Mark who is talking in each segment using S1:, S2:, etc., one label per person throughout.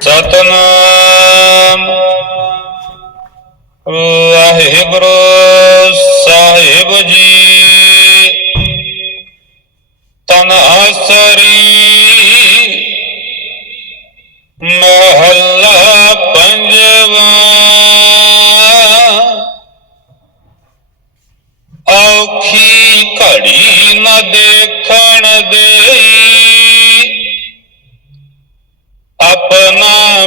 S1: ਸਤਨਾਮ। ਵਾਹਿਗੁਰੂ ਸਾਹਿਬ ਜੀ। ਤਨ ਆਸਰੀ ਮਹੱਲਾ ਪੰਜਵਾ। ਔਖੀ ਘੜੀ ਨ ਦੇਖਣ ਦੇ ਆਪਣਾ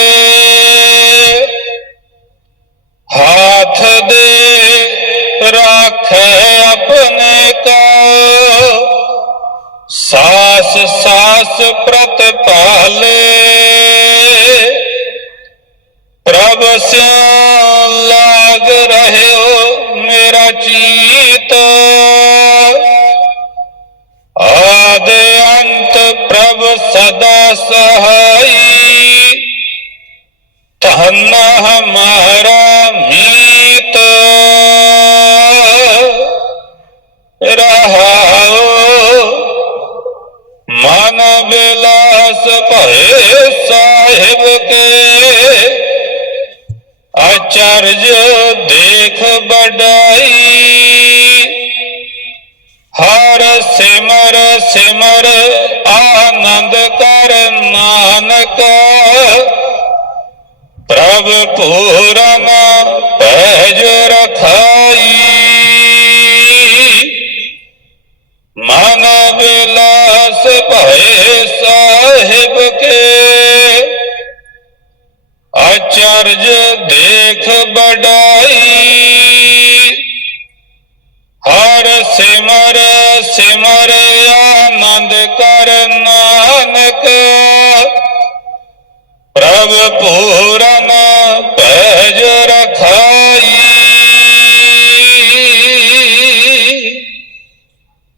S1: ਹਾਥ ਦੇ ਰਾਖੇ ਆਪਣੇ ਕਾ ਸਾਸ ਸਾਸ ਪ੍ਰਤਪਾਲੇ ਪ੍ਰਭ ਸਿਉ ਲਾਗ ਰਹਿਓ ਮੇਰਾ ਚੀਤ ਆਦ ਅੰਤ ਪ੍ਰਭ ਸਦਾ ਸਹਾਈ ਧਨ ਹਮਾਰਾ ਮੀਤ ਰਹਾਓ ਮਨ ਬਿਲਾਸ ਭਏ ਸਾਹਿਬ ਕੇ। ਆਚਰਜ ਦੇਖ ਬਡਾਈ ਹਰ ਸਿਮਰ ਸਿਮਰ, ਆਨੰਦ ਕਰ ਨਾਨਕ। ਪ੍ਰਭ ਪੂਰਨ ਪੈਜ ਰਖਾਈ ਮਨ ਬਿਲਾਸ ਭਏ ਸਾਹਿਬ ਕੇ। ਅਚਰਜ ਦੇਖ ਬਡਾਈ ਹਰ ਸਿਮਰ ਸਿਮਰ ਆਨੰਦ ਕਰ ਨਾਨਕ। ਪ੍ਰਭ ਭੂ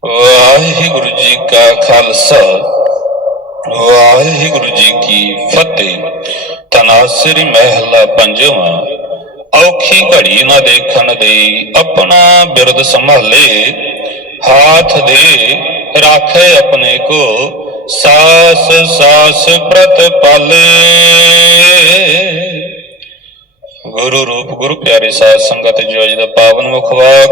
S1: ਵਾਹਿਗੁਰੂ ਜੀ ਕਾ ਖਾਲਸਾ, ਵਾਹਿਗੁਰੂ ਜੀ ਕੀ ਫਤਿਹ। ਤਨਾਸਰੀ ਮਹਿਲਾ ਪੰਜਵਾਂ, ਔਖੀ ਘੜੀ ਨਾ ਦੇਖਣ ਦੇ ਆਪਣਾ ਬਿਰਦ ਸੰਭਾਲੇ। ਹਾਥ ਦੇ ਰਾਖੇ ਆਪਣੇ ਕੋ, ਸਾਸ ਸਾਸ ਪ੍ਰਤ ਪਾਲੇ। ਗੁਰੂ ਰੂਪ ਗੁਰੂ ਪਿਆਰੇ ਸਾਧ ਸੰਗਤ, ਜੋ ਜੀ ਦਾ ਪਾਵਨ ਮੁਖਵਾਕ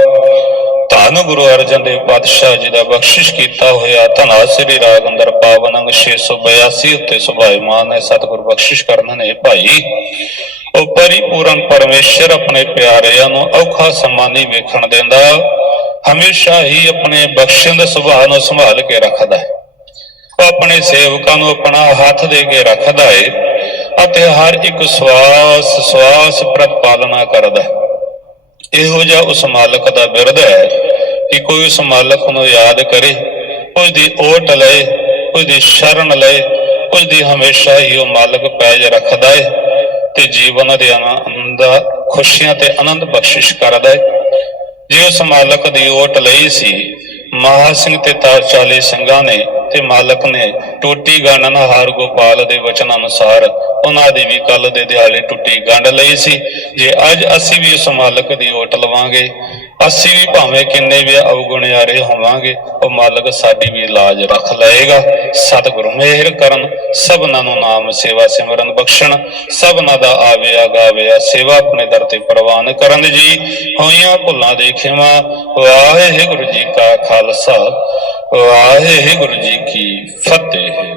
S1: ਧੰਨ ਗੁਰੂ ਅਰਜਨ ਦੇਵ ਪਾਤਸ਼ਾਹ ਜੀ ਦਾ ਬਖਸ਼ਿਸ਼ ਕੀਤਾ ਹੋਇਆ ਧੰਨਾ ਸ੍ਰੀ ਰਾਗ ਅੰਦਰ ਪਾਵਨ ਅੰਗ 682 ਉੱਤੇ ਸੁਭਾਇਮਾਨ ਹੈ ਸਤਿਗੁਰ ਬਖਸ਼ਿਸ਼ ਕਰਨ ਨੇ ਭਾਈ। ਉਹ ਪਰਿਪੂਰਨ ਪਰਮੇਸ਼ਰ ਆਪਣੇ ਪਿਆਰਿਆਂ ਨੂੰ ਔਖਾ ਸਮਾਂ ਨਹੀਂ ਵੇਖਣ ਦਿੰਦਾ। ਹਮੇਸ਼ਾ ਹੀ ਆਪਣੇ ਬਖਸ਼ਿੰਦ ਸੁਭਾਅ ਨੂੰ ਸੰਭਾਲ ਕੇ ਰੱਖਦਾ ਹੈ। ਉਹ ਆਪਣੇ ਸੇਵਕਾਂ ਨੂੰ ਆਪਣਾ ਹੱਥ ਦੇ ਕੇ ਰੱਖਦਾ ਹੈ ਅਤੇ ਹਰ ਇੱਕ ਸਵਾਸ ਸਵਾਸ ਪ੍ਰਤਪਾਲਨਾ ਕਰਦਾ ਹੈ। ਇਹੋ ਜਿਹਾ ਉਸ ਮਾਲਕ ਦਾ ਬਿਰਦ ਹੈ ਕਿ ਕੋਈ ਉਸ ਮਾਲਕ ਨੂੰ ਯਾਦ ਕਰੇ ਉਸ ਦੀ ਓਟ ਲਏ ਉਸ ਦੀ ਸ਼ਰਨ ਲਏ ਉਸ ਦੀ ਹਮੇਸ਼ਾ ਹੀ ਉਹ ਮਾਲਕ ਪੈਜ ਰੱਖਦਾ ਹੈ ਤੇ ਜੀਵਨ ਦੇ ਆਨੰਦ, ਖੁਸ਼ੀਆਂ ਤੇ ਆਨੰਦ ਬਖਸ਼ਿਸ਼ ਕਰਦਾ ਹੈ ਜੇ ਉਸ ਮਾਲਕ ਦੀ ਓਟ ਲਈ ਸੀ, ਮਹਾ ਸਿੰਘ ਤੇ ਤਾਰ ਚਾਲੇ ਸਿੰਘਾਂ ਨੇ ਤੇ ਮਾਲਕ ਨੇ ਟੁੱਟੀ ਗੰਢ ਨਹਾਰ ਗੋਪਾਲ ਦੇ ਵਚਨ ਅਨੁਸਾਰ ਉਹਨਾਂ ਦੀ ਵੀ ਕੱਲ ਦੇ ਦਿਹਾੜੇ ਟੁੱਟੀ ਗੰਢ ਲਈ ਸੀ। ਜੇ ਅੱਜ ਅਸੀਂ ਵੀ ਉਸ ਮਾਲਕ ਦੀ ਓਟ ਲਵਾਂਗੇ ਅਸੀਂ ਵੀ ਭਾਵੇਂ ਕਿੰਨੇ ਵੀ ਅਵਗੁਣਿਆਰੇ ਹੋਵਾਂਗੇ, ਉਹ ਮਾਲਕ ਸਾਡੀ ਵੀ ਲਾਜ ਰੱਖ ਲਏਗਾ। ਸਤਿਗੁਰੂ ਮਿਹਰ ਕਰਨ, ਸਭਨਾਂ ਨੂੰ ਨਾਮ ਸੇਵਾ ਸਿਮਰਨ ਬਖਸ਼ਣ, ਸਭਨਾਂ ਦਾ ਆਵਿਆ ਗਾਵਿਆ ਸੇਵਾ ਆਪਣੇ ਦਰ ਤੇ ਪ੍ਰਵਾਨ ਕਰਨ ਜੀ। ਹੋਈਆਂ ਭੁੱਲਾਂ ਦੇ ਖਿਮਾ, ਵਾਹਿਗੁਰੂ ਜੀ ਕਾ ਖਾਲਸਾ, ਵਾਹਿਗੁਰੂ ਜੀ ਕੀ ਫਤਿਹ।